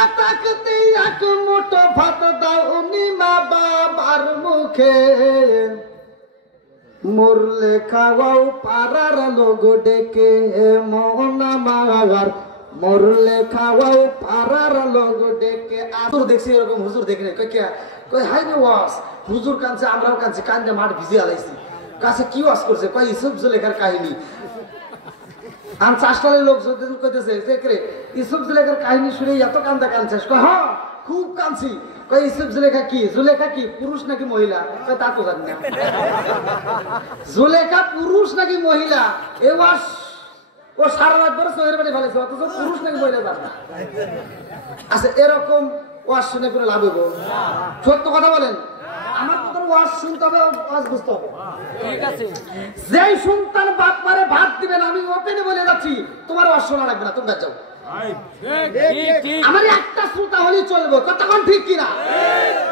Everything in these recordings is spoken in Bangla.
বেলা থাকতে এক মুঠো ভাত দাও নি মা বাবার মুখে মরলে খাওয়াও পাড়ার লোক ডেকে মোহন আমার মরলে খাওয়াও পাড়ার লোক ডেকে। হুজুর দেখছি এরকম হুজুর দেখি না কই হাই রে ওয়াস হুজুর কাঁদছে আমরাও কাঁদছি কান্দে মাঠ ভিজে আলাইছি কাছে কি ওয়াজ করছে কই ইসুফ জুলেখার কাহিনী আর চাষটালের লোক কইতেছে ইসুফ জুলেখার কাহিনী শুনে এত কান্দা কাঁদছিস কই হ্যাঁ খুব কাঁদছি কই ইসুফ জুলেখা কি পুরুষ নাকি মহিলা কই তা তো জানি না জুলেখা পুরুষ নাকি মহিলা এ ওয়াজ ও সারা রাত ধরে চোখের বাড়ি ফেলেছে অথচ পুরুষ নাকি মহিলা জানে না। আচ্ছা এরকম ওয়াজ শুনে কোনো লাভ হইব? সত্য কথা বলেন আমার কথা ওয়াজ শুনতে হবে ওয়াজ বুঝতে হবে। ঠিক আছে যেই সন্তান বাপ মারে ভাত দিবেন আমি ওপেনে বলে যাচ্ছি তোমার ওয়াজ শোনা লাগবে না তোমরা যাও। আমার একটা শ্রোতা হলেই চলবে কতক্ষণ ঠিক কিনা?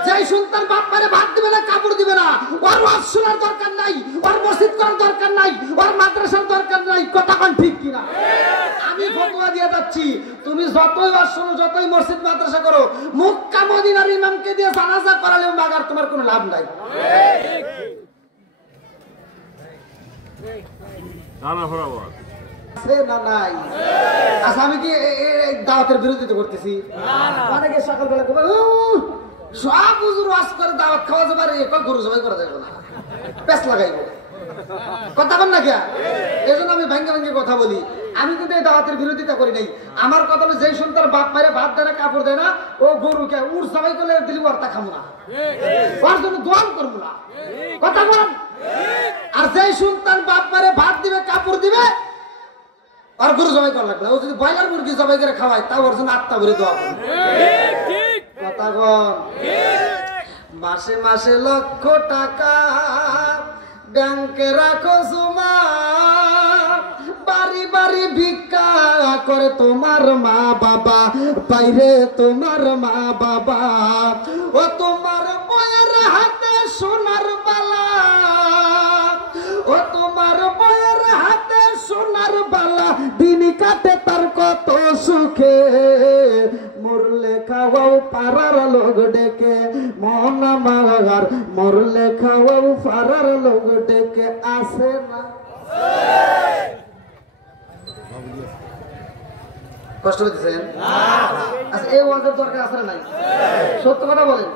যেই সন্তান বাপ মারে ভাত দিবে না কাপড় দিবে না ওর ওয়াজ শোনার দরকার নাই ওর মসজিদ করার দরকার নাই ওর মাদ্রাসার দরকার নাই কতক্ষণ ঠিক কিনা? আমি ফতোয়া দিয়ে যাচ্ছি তুমি যতই ওয়াজ শোনো যতই মসজিদ মাদ্রাসা করো মক্কা মদিনার ইমামকে দিয়ে জানাজা করালেও মাগার তোমার কোনো লাভ নাই। আমি কি দাওয়াতের বিরোধিতা করতেছি? অনেকে সকালবেলা সব হুজুর ওয়াজ করে দাওয়াত খাওয়া যাবে আর গরু জবাই করা যাবে না পেঁচ লাগাইব কথা বল না কে? এই জন্য আমি ভাঙ্গে ভাঙ্গে কথা বলি। আমি কিন্তু এই দাওয়াতের বিরোধিতা করি নাই। আমার কথা হলো যেই সন্তান বাপ মারে ভাত দেয় না কাপড় দেয় না ও গরুকে উর জবাই করলে দিলি ওর তা খাবো না ওর জন্য দোয়ান করবো না কথা বল। আর যেই সন্তান বাপ মারে ভাত দিবে কাপড় দিবে আর গরু জবাই করা লাগবে না। ও যদি ব্রয়লার মুরগি জবাই করে খাওয়ায় তা ওর জন্য আত্মা ভরে দেওয়া কথা বল। মাসে মাসে লক্ষ টাকা ব্যাংকে রাখো জমা বাড়ি বাড়ি ভিক্ষা করে তোমার মা বাবা বাইরে তোমার মা বাবা ও তোমার বয়ের হাতে সোনার বালা ও তোমার বয়ের হাতে সোনার বালা দিন কাটে তার কত সুখে মরলে খাওয়াও পাড়ার লোক ডেকে মন মাগার মরলে খাওয়াও পাড়ার লোক ডেকে আসে না। কষ্ট পেতেছেন? আচ্ছা এই ওয়াজের দরকার আছে না নাই? সত্য কথা বলেন।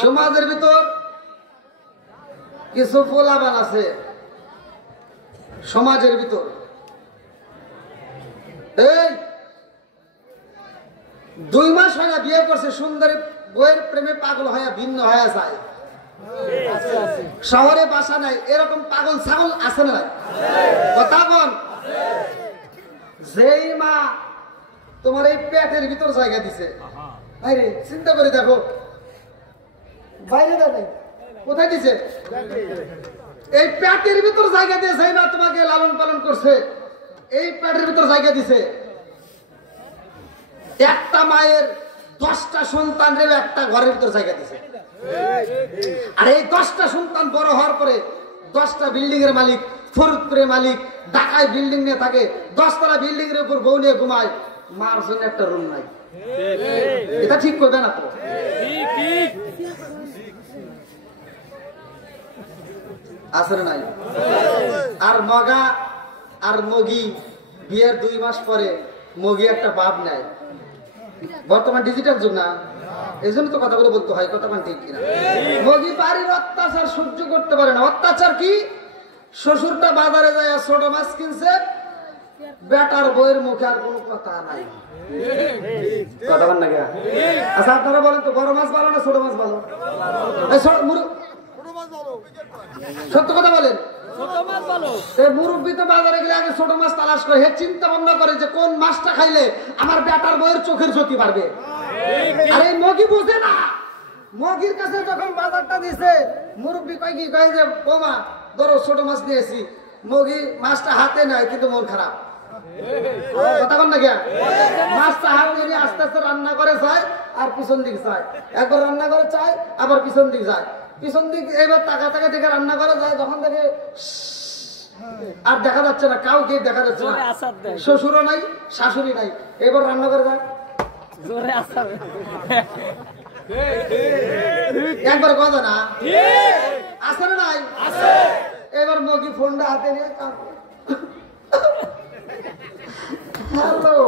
সমাজের ভিতর কিছু পোলাপান আছে সমাজের ভিতর এই 2 মাস হয় না বিয়ে করছে সুন্দরী বইয়ের প্রেমে পাগল হয়ে ভিন্ন হয়ে যায় শহরে বাসা নাই এরকম পাগল ছাগল আছে না? কথা বল। যেই মা তোমার এই পেটের ভিতর জায়গা দিছে বাইরে চিন্তা করে দেখো বাইরে দেখে কোথায় দিছে এই পেটের ভিতর জায়গা দিয়ে যেই মা তোমাকে লালন পালন করছে এই পেটের ভিতর জায়গা দিছে একটা মায়ের 10টা সন্তান রে একটা ঘরের ভিতর জায়গা দিছে আর এই 10টা সন্তান বড় হওয়ার পরে 10টা বিল্ডিং এর মালিক ফরিদপুরের মালিক ঢাকায় বিল্ডিং নিয়ে থাকে 10 তলা বিল্ডিং এর উপর বউ নিয়ে ঘুমায় মার জন্য একটা রুম নাই এটা ঠিক করবে না তো? আসলে নাই। আর মগা আর মগি বিয়ের 2 মাস পরে মগি একটা বাপ নেয়। বর্তমান ডিজিটাল যুগ না এই জন্য তো কথাগুলো বলতে হয় কথা মান ঠিক কিনা? মগি বাড়ির অত্যাচার সহ্য করতে পারে না। অত্যাচার কি? শ্বশুরটা বাজারে যায় ছোট মাছ কিনছে বেটার বইয়ের মুখে আর কোনো কথা নাই কথা বল না কে? আচ্ছা আপনারা বলেন তো বড় মাছ ভালো না ছোট মাছ ভালো? সত্য কথা বলেন। মুরব্বী তো বাজারে গেলে আগে ছোট মাছ তালাশ করে হে চিন্তা ভাবনা করে যে কোন মাছটা খাইলে আমার বেটার বইয়ের চোখের জ্যোতি পারবে। আর এই মগি বুঝে না। মগির কাছে যখন বাজারটা দিছে মুরব্বী কয় কি কয় যে বোমা ধরো ছোট মাছ নিয়েছি মগি মাছটা হাতে নাই কিন্তু মন খারাপ কথা বল না কে? মাছটা হাতে নিয়ে আস্তে আস্তে রান্না করে যায় আর পিছন দিক যায় একবার রান্না করে চায় আবার পিছন দিক যায় পিছন দিক এবার টাকা টাকা দেখে রান্না করা যায় যখন দেখে আর দেখা যাচ্ছে না, কাউকে দেখা যাচ্ছে না, শ্বশুরও নাই শাশুড়ি নাই, এবার রান্না করে দেয় একবার কথা না আছে না নাই, এবার মগি ফোনটা হাতে নিয়ে হ্যালো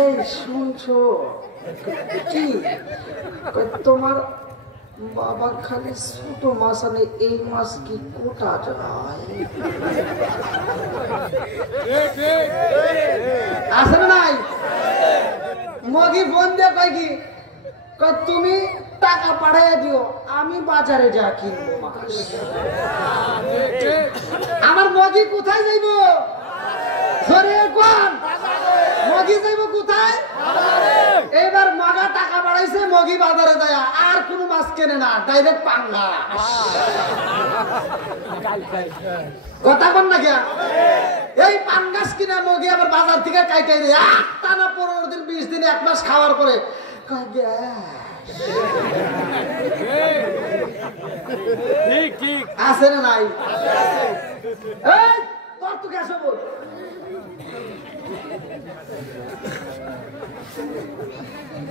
এই শুনছো কি তোমার বাবা খালি ছোট মাছ আনে, এই মাছ কি কোটা যায় আছে না নাই, মগি ফোন দিয়ে কয় কি তুমি টাকা পাঠাইয়া দিও আমি বাজারে যা কিনবো মাছ। আমার মগি কোথায় যাইব মগি যাইব কোথায়, এবার মগা টাকা বাড়াইছে মগি বাজারে যায় আর কোন মাছ কেনে না, ডাইরেক্ট পাঙ্গা কথা কন না কে এই পাঙ্গাস কিনা মগি আবার বাজার থেকে কাইটাই দেয় টানা 15 দিন 20 দিন 1 মাস খাওয়ার পরে আছে না নাই, তোর তো গ্যাস বল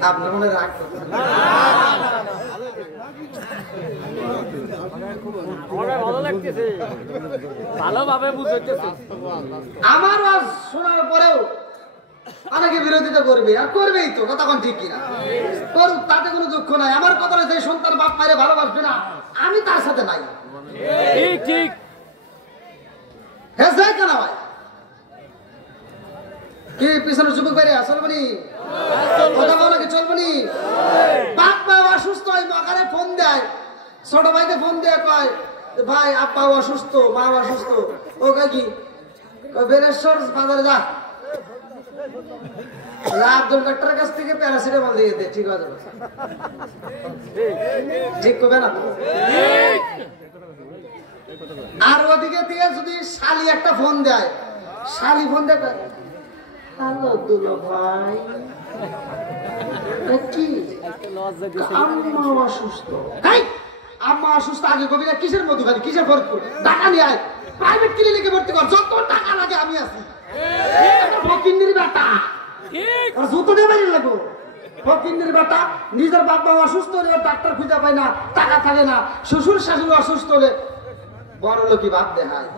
আপনার মনে রাগ ভালো লাগতেছে, ভালোভাবে বুঝতেছে। আমার আওয়াজ শোনার পরেও অনেকে বিরোধিতা করবে, আর করবেই তো, কথা কোন ঠিক কিনা, করুক, তাতে কোনো দুঃখ নাই। আমার কথা যে সন্তান বাপ মায়ের ভালোবাসবে না আমি তার সাথে নাই, ঠিক ঠিক হ্যাঁ যাই কেন হয় কি পিছনে যুবক বাইরে চলবনি কথা বলো নাকি চলবনি, বাপ মা অসুস্থ হয় মাকারে ফোন দেয়, ছোট ভাইকে ফোন দিয়ে কয় ভাই আব্বা অসুস্থ মা অসুস্থ, ও কয় কি বেরেশ্বর বাজারে যা আব্দুল ডাক্তারের কাছ থেকে প্যারাসিটামল দিয়ে দে, ঠিক আছে ঠিক করবে না। আর ওদিকে দিয়ে যদি শালি একটা ফোন দেয়, শালি ফোন দেয় হ্যালো দুলো ভাই কি আম্মা অসুস্থ, আম্মা অসুস্থ, আগে কবি কিসের মধু খালি কিসের ফরিদপুর, টাকা নিয়ে আয় প্রাইভেট ক্লিনিকে ভর্তি কর, যত টাকা লাগে আমি আছি, ফকিন্নির বেটা জুতো দিয়ে বাইরে লাগবো, ফকিন্নির বেটা নিজের বাপ মা অসুস্থ হলে ডাক্তার খুঁজে পায় না, টাকা থাকে না, শ্বশুর শাশুড়ি অসুস্থ হলে বড় লোকই বাদ দেখায়।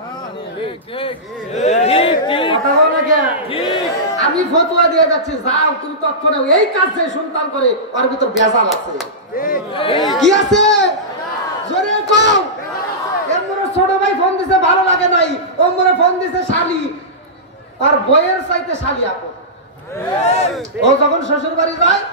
আমি ফতুয়া দিয়ে যাচ্ছি, যাও তুমি তথ্য নাও, এই কাজ যে সন্তান করে ওর ভিতর বেজাল আছে, কি আছে জোরে কও। এমন ছোট ভাই ফোন দিছে ভালো লাগে নাই, ওমরে ফোন দিছে শালি, আর বইয়ের চাইতে শালি আপন, ও যখন শ্বশুর বাড়ি যায়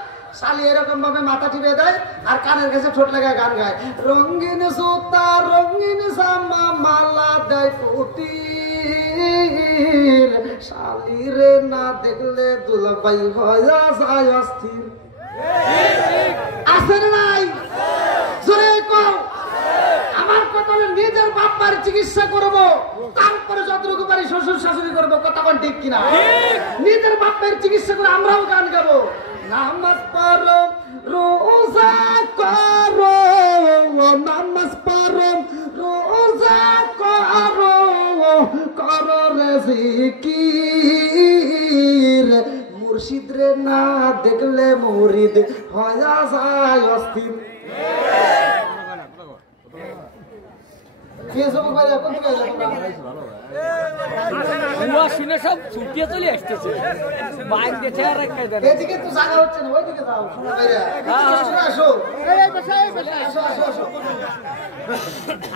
শালি এরকম ভাবে মাথা টিপে দেয় আর কানের কাছে ঠোঁট লাগায় গান গায়, রঙিন সুতা রঙিন জামা মালা দেয় পুতির, শালি রে না দেখলে দুলাভাই হয়ে যায় অস্থির, আছে নাই জোরে কও। আমার কথা হলো নিজের বাপ্পার চিকিৎসা করবো, তারপরে যতটুকু পারি শ্বশুর শাশুড়ি করবো, কথা কোন ঠিক কিনা, নিজের বাপ্পের চিকিৎসা করে আমরাও গান গাবো, নামাজ পড়ো রোজা করো, নামাজ পড়ো রোজা করো, করো রে জিকির, মুর্শিদ রে না দেখলে মুরিদ হয়ে যায় অস্থির। শুনে সব ছুটিয়ে চলে আসতেছে, বাইক দেখে আর এদিকে তো জায়গা হচ্ছে না, ওইদিকে যাও,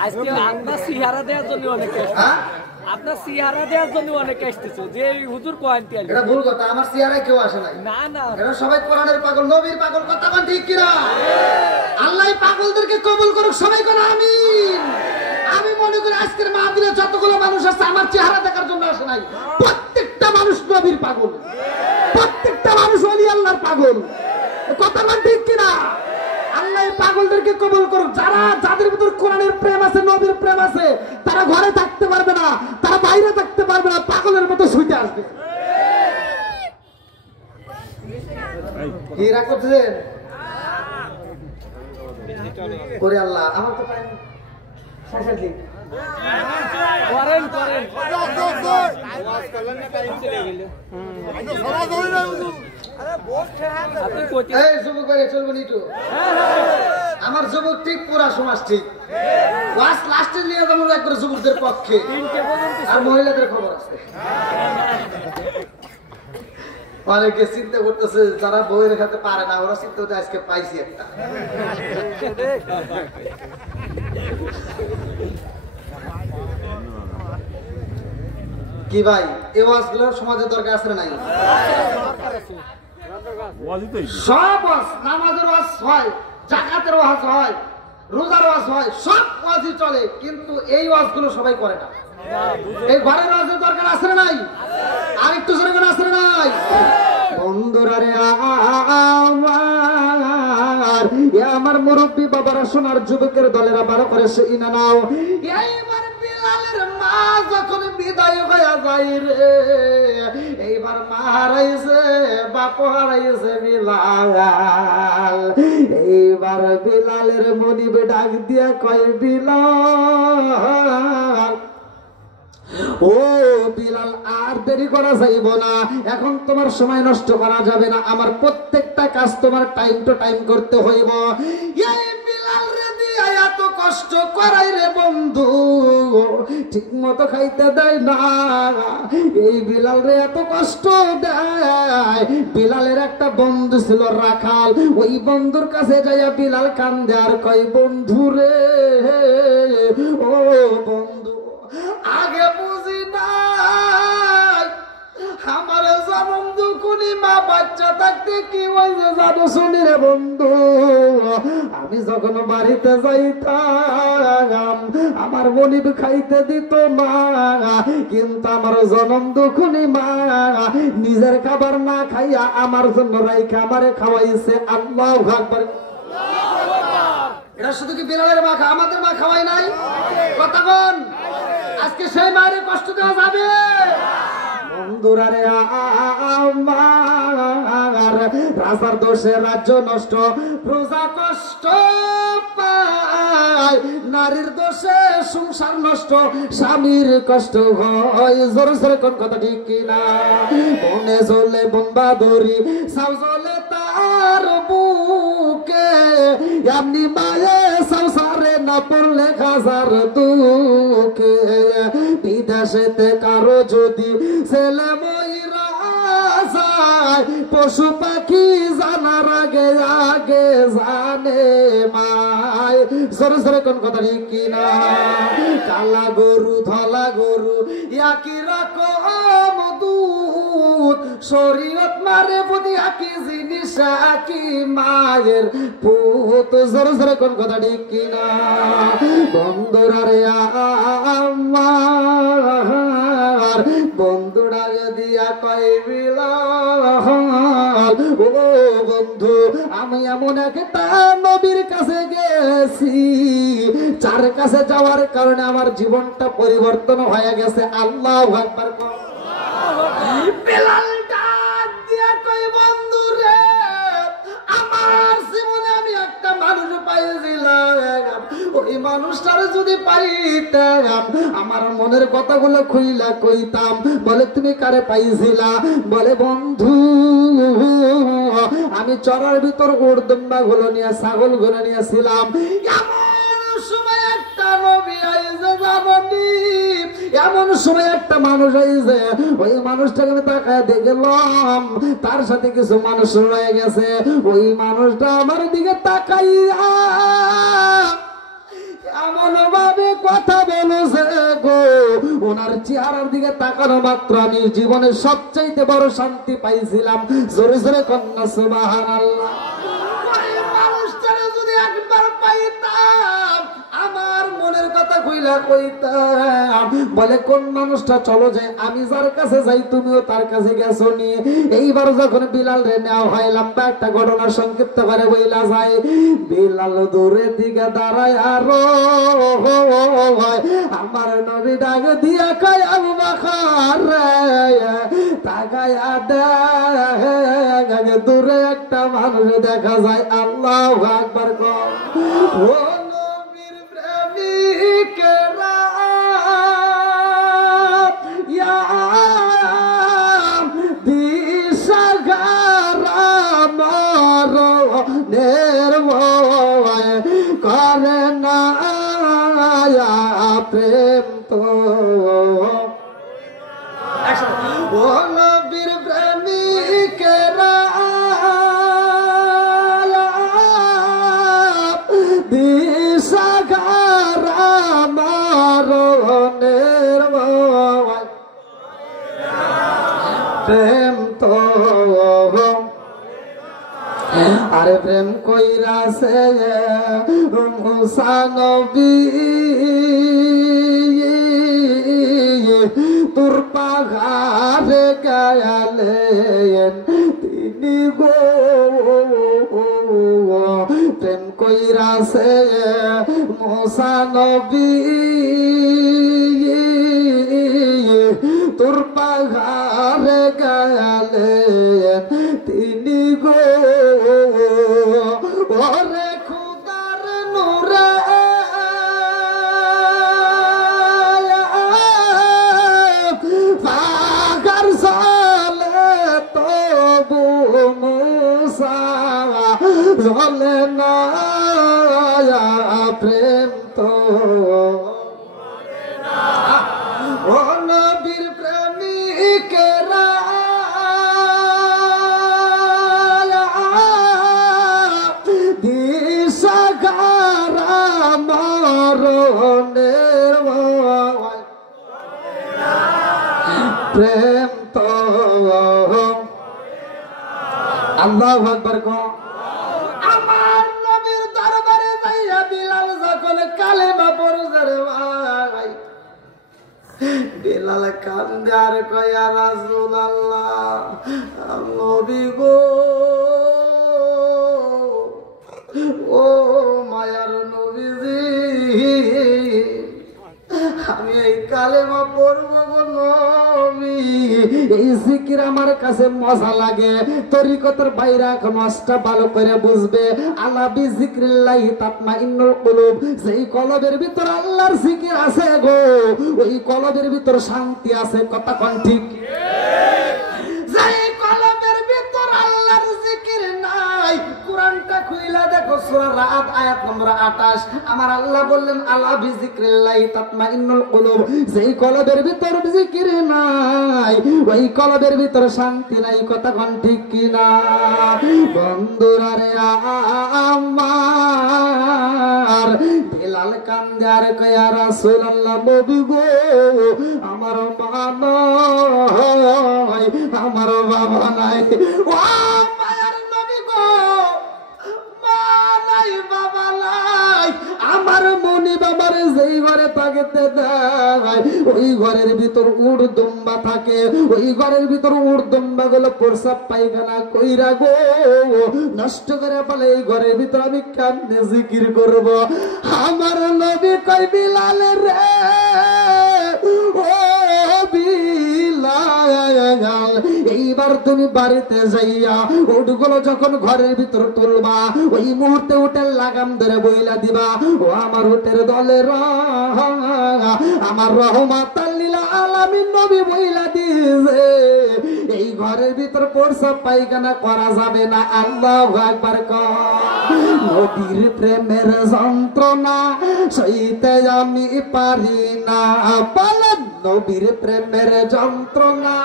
আজকে আপনার সিহারা দেওয়ার জন্য অনেকে, আপনার সিহারা দেওয়ার জন্য অনেকে আসতেছে, যে হুজুর কোয়ান্টি আসবে, এটা ভুল কথা, আমার সিহারায় কেউ আসে নাই, না না এরা সবাই কোরআনের পাগল নবীর পাগল, কথা কোন ঠিক কিনা, আল্লাহ পাগলদেরকে কবুল করুক, সবাই কোন আমিন। আমি মনে করি আজকের মাহফিলে যতগুলো মানুষ আছে আমার চেহারা দেখার জন্য আসে নাই, প্রত্যেকটা মানুষ নবীর পাগল, প্রত্যেকটা মানুষ ওলি আল্লাহর পাগল, কথা কোন ঠিক কিনা, আল্লাহ পাগলদেরকে কবুল করুক। যারা যাদের ভিতর কোরআনের প্রেম আছে নবীর প্রেম আছে তারা ঘরে থাকতে পারবে না, তারা বাইরে থাকতে পারবে না, পাগলের মতো ছুটে আসবে। কি রাগ করছেন করে আল্লাহ, আমার তো টাইম শেষের দিক করেন আপনি কইতে এই যুবক ভাই চলবো নি একটু আমার যুবক ঠিক পুরা সমাজ ঠিক ওয়াস লাস্টে নিয়ে যাবো একবার যুবকদের পক্ষে তিনটে পর্যন্ত আর মহিলাদের খবর আছে অনেকে চিন্তা করতেছে যারা বই রেখাতে পারে না ওরা চিন্তা করতে আজকে পাইছি একটা কি ভাই এই ওয়াজগুলো সমাজের দরকার আছে না নাই সব ওয়াজ নামাজের ওয়াজ হয় জাকাতের ওয়াজ হয় রোজার ওয়াজ হয় সব ওয়াজই চলে কিন্তু এই ওয়াজগুলো সবাই করে না এই ঘরের ওয়াজের দরকার আছে না নাই আর একটু জোরে করে আছে না নাই বন্ধুরা রে আমার মুরব্বী বাবারা সোনার যুবকের দলেরা বারো করে সে ইনা নাও এইবার বিলালের মা যখন বিদায় হয়ে যায় রে এইবার মা হারাইছে বাপ হারাইছে বিলাল এইবার বিলালের মনিবে ডাক দিয়া কয় বিলাল ও বিলাল আর দেরি করা যাইব না এখন তোমার সময় নষ্ট করা যাবে না আমার প্রত্যেকটা কাজ তোমার টাইম টু টাইম করতে হইব এই বিলাল রে দিয়া এত কষ্ট করাই রে বন্ধু ঠিক মতো খাইতে দেয় না এই বিলাল রে এত কষ্ট দেয় বিলালের একটা বন্ধু ছিল রাখাল ওই বন্ধুর কাছে যাইয়া বিলাল কান্দে আর কয় বন্ধু রে ও বন্ধু আগে বুঝি নাই আমার জনম দুকুনি মা বাচ্চা থাকতে কি হয়েছে জানো শুনি রে বন্ধু আমি যখন বাড়িতে যাইতাম আমার মনিব খাইতে দিত মা কিন্তু আমার জনম দুকুনি মা নিজের খাবার না খাইয়া আমার জন্য রাইখা আমারে খাওয়াইছে আল্লাহু আকবার এটা শুধু কি বিলালের মা আমাদের মা খাওয়াই নাই কথা কোন আজকে সেই মায়ের কষ্ট দেওয়া যাবে বন্ধুরা রে আমার রাজার দোষে রাজ্য নষ্ট প্রজা কষ্ট পায় নারীর দোষে সংসার নষ্ট স্বামীর কষ্ট হয় জোরে জোরে কোন কথা ঠিক কিনা বনে জ্বলে বোম্বা দড়ি সাউ জ্বলে তার বুকে এমনি মায়ে সংসারে না পড়লে খাজার দুঃখে বিদেশেতে কারো যদি ছেলে ময়রা যায় পশু পাখি জানার আগে আগে জানে মায় জোরে জোরে কোন কথা ঠিক কিনা কালা গরু ধলা গরু একই রকম দুধ শরীয়ত মারে বুদ্ধি একই জিনিস একই মায়ের পুত জোরে জোরে কোন কথা ঠিক কিনা বন্ধুরা রে আমার বন্ধুরা দিয়া কয় বিলাল ও বন্ধু আমি এমন একটা নবীর কাছে গেছি যার কাছে যাওয়ার কারণে আমার জীবনটা পরিবর্তন হয়ে গেছে আল্লাহু আকবার বিলাল ডাক দিয়া কয় বন্ধু রে আমার জীবনে আমি একটা মানুষ পাইছিলাম ওই মানুষটার যদি পাইতাম আমার মনের কথাগুলো খুইলা কইতাম বলে তুমি কারে পাইছিলা বলে বন্ধু আমি চরার ভিতর উর্দম্বা গুলো নিয়ে ছাগল গুলো নিয়েছিলাম এমন সময় একটা নবী আইছে জানি এমন সময় একটা মানুষ আইছে ওই মানুষটাকে আমি তাকায় দেখলাম তার সাথে কিছু মানুষ রয়ে গেছে ওই মানুষটা আমার দিকে তাকাইয়া এমন ভাবে কথা বলেছে গো ওনার চেহারার দিকে তাকানো মাত্র আমি জীবনের সবচাইতে বড় শান্তি পাইছিলাম জোরে জোরে কন্যা সুবহানাল্লাহ ওই মানুষটারে যদি একবার পাইতাম আমার মনের কথা কইলা কইতাম বলে কোন মানুষটা চলো যায় আমি যার কাছে যাই তুমিও তার কাছে গেছো নি এইবার যখন বিলাল রে নেওয়া হয় লম্বা একটা ঘটনা সংক্ষিপ্ত করে বইলা যায় বিলাল দূরের দিকে দাঁড়ায় আরো আমার নবী ডাক দিয়া কয় আবু বকর তাকায়া দেখ দূরে একটা মানুষ দেখা যায় আল্লাহু আকবার ও নবীর প্রেমিক প্রেম তো ও নবীর প্রেমিকেরা দিশাগারা মারণের প্রেম তো আরে প্রেম কইরাছে মুসা নবী তোর পাহাড়ে গায়ালেন তিনি গো প্রেম কইরাছে মুসা নবী তোর পাহাড়ে গায়ালেন তিনি গো ওরে খুদার নূরে পাহাড় চলে তবু মুসা চলে না প্রেম তো ও নবীর প্রেমিকেরা দিশাগারা মারণের প্রেম তো আল্লাহু আকবার কো আমার নবীর দরবারে যাইয়া বিলাল যখন কালেমা পড়ছে রে ভাই বিলাল কান্দে আর কয় ইয়া রাসূলুল্লাহ নবী গো ও মায়ার নবীজি আমি এই কালেমা পড়বো গো নবী এই জিকির আমার কাছে মজা লাগে তরিকতের বাইরে এখন নষ্ট ভালো করে বুঝবে আলা বিজিক্রিল্লাহি তাতমাইন্নুল কুলুব যেই কলবের ভিতর আল্লাহর জিকির আছে গো ওই কলবের ভিতর শান্তি আছে কথা কোন ঠিক যেই কলবের ভিতর আল্লাহর জিকির নাই কোরআনটা খুইলা দেখো সূরা রাদ আয়াত নম্বর 28 আমার আল্লাহ বললেন আলা বিজিক্রিল্লাহি তাতমাইন্নুল কুলুব যেই কলবের ভিতর জিকির নাই ওই কলবের ভিতর শান্তি নাই কথা কোন ঠিক কি না বন্ধুরা রে আমার বিলাল কান্দে আর কয় ইয়া রাসূলুল্লাহ নবী গো আমার মা নাই আমার বাবা নাই ও মায়ার নবী গো মা নাই বাবা নাই আমার মনি বাবার যেই ঘরে থাকতে দেয় ওই ঘরের ভিতর উড় দুম্বা থাকে ওই ঘরের ভিতর উড় দুম্বা গুলো প্রসাব পায়খানা কইরা গো নষ্ট করে বলে এই ঘরের ভিতর আমি কেমনে জিকির করব আমার নবী কই বিলাল রে ও বিলাল এইবার তুমি বাড়িতে যাইয়া উটগুলো যখন ঘরের ভিতর তুলবা ওই মুহূর্তে উটের লাগাম ধরে বইলা দিবা ও আমার উটের দলের আমার রহমাতাল লিল আলামিন নবী বইলা দিয়েছে এই ঘরের ভিতর প্রসাব পায়খানা করা যাবে না আল্লাহু আকবার কও নবীর প্রেমের যন্ত্রণা সইতে আমি পারি না বলেন নবীর প্রেমের যন্ত্রণা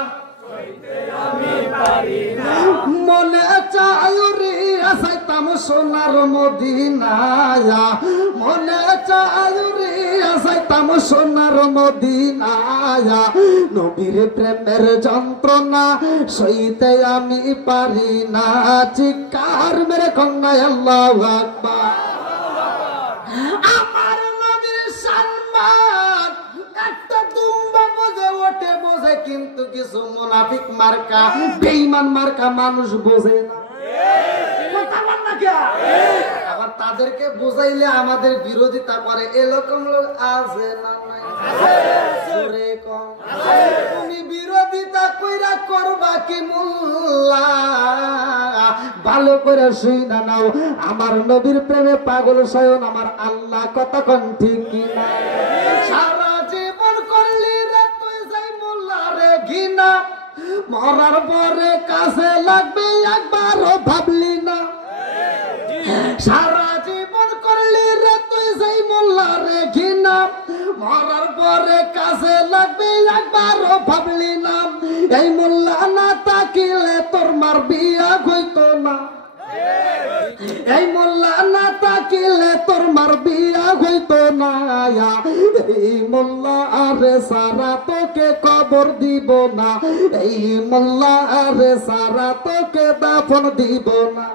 মনে চায়ুরি আসাইতাম সোনার মদিনায় মনে চায়ুরি আসাইতাম সোনার মদিনায় নবীর প্রেমের যন্ত্রণা সইতে আমি পারি না চিৎকার মেরে কন্যায় আল্লাহু আকবার আমার নবীর সম্মান একটা দুম্বা বোঝে ওঠে বোঝে কিন্তু কিছু মুনাফিক মার্কা বেঈমান মার্কা মানুষ বোঝে না আবার তাদেরকে বুঝাইলে আমাদের বিরোধিতা করে এরকম লোক আছে না তুমি বিরোধিতা কইরা করবা কি মোল্লা ভালো করে শুইনা নাও আমার নবীর প্রেমে পাগল স্বয়ং আমার আল্লাহ কথা কোন ঠিক কিনা সারা জীবন করলি রে তুই যাই মোল্লা রে ঘিনা মরার পরে কাছে লাগবে একবারও ভাবলি না সারা জীবন করলি রে তুই যাই মোল্লা রে ঘিনা মরার লাগবে একবারও ভাবলি না এই মোল্লা না তাকিলে তোর মার বিয়া হইতো না এই মোল্লা না তাকিলে তোর মার বিয়া হইতো না এই মোল্লা আরে সারা তোকে কবর দিব না এই মোল্লা আরে সারা তোকে দাফন দিব না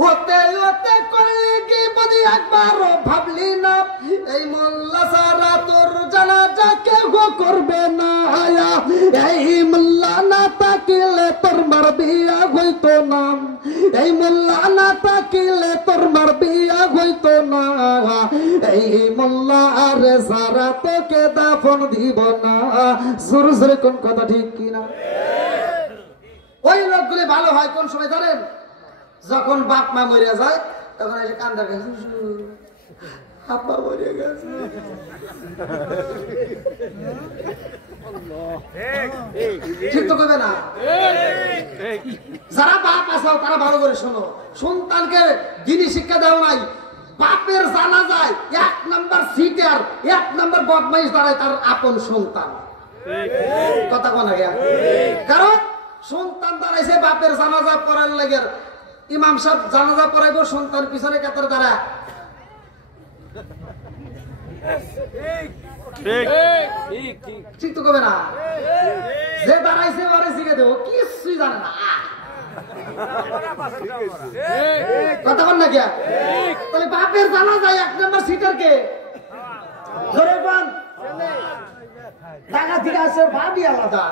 হতে হতে করলি কি বদি একবারও ভাবলি না এই মোল্লা সারা তোর জানাজা কেউ করবে না এই মোল্লা না তাকিলে তোর মার বিয়া হইতো না এই মোল্লা না তাকিলে তোর মার বিয়া হইতো না এই মোল্লা আরে সারা তোকে দাফন দিব না সুর সুরে কোন কথা ঠিক কিনা ওই লোকগুলি ভালো হয় কোন সময় জানেন যখন বাপ মা মরে যায় তখন এসে কান্দা গেছে আব্বা মরে গেছে ঠিক তো করবে না যারা বাপ আসাও তারা ভালো করে শোনো সন্তানকে দিনী শিক্ষা দেওয়া নাই বাপের জানা যায় 1 নাম্বার সিটার 1 নাম্বার বদমাইশ দাঁড়ায় তার আপন সন্তান কথা কোন আগে কারণ সন্তান দাঁড়াইছে বাপের জানাজা পড়ার লাগে ইমাম সাহেব জানাজা পড়াইব সন্তান পিছনে কাতার দ্বারা ঠিক তো কবে না যে দাঁড়াইছে ওরে শিখে দেবো কিছুই জানে না কথা বল না কে তাহলে বাপের জানা যায় 1 নম্বর সিটার কে ধরে পান ঢাকা থেকে আসে ভাবি আলাদা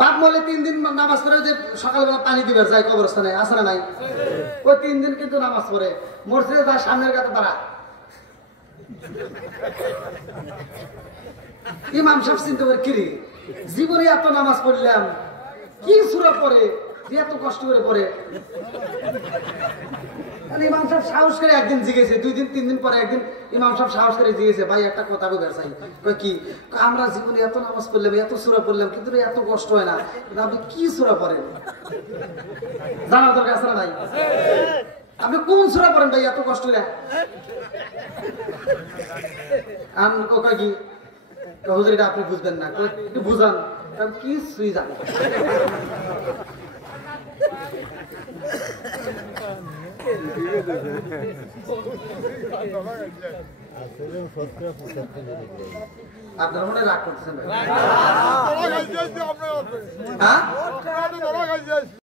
বাপ বলে 3 দিন নামাজ পড়ে যে সকালবেলা পানি দিবে যায় কবরস্থানে আসে না নাই ওই 3 দিন কিন্তু নামাজ পড়ে মসজিদে তার সামনের কাছে দাঁড়া ইমাম সাহেব চিন্তা করে কিরে জীবনে এত নামাজ পড়লাম কি সূরা পড়ে এত কষ্ট করে পড়ে ইমাম সাহেব সাহস করে একদিন জিজ্ঞেসে 2 দিন 3 দিন পরে একদিন ইমাম সাহেব সাহস করে জিজ্ঞেসে ভাই একটা কথা বলতে চাই কি আমরা জীবনে এত নামাজ পড়লাম এত সূরা পড়লাম কিন্তু এত কষ্ট হয় না আপনি কি সূরা পড়েন জানা দরকার আছে না ভাই আপনি কোন সূরা পড়েন ভাই এত কষ্ট হয় আমি কই কি হুজুর এটা আপনি বুঝবেন না একটু বুঝান আমি কিছুই জানি আপনার মনে রাগ করতেছেন হ্যাঁ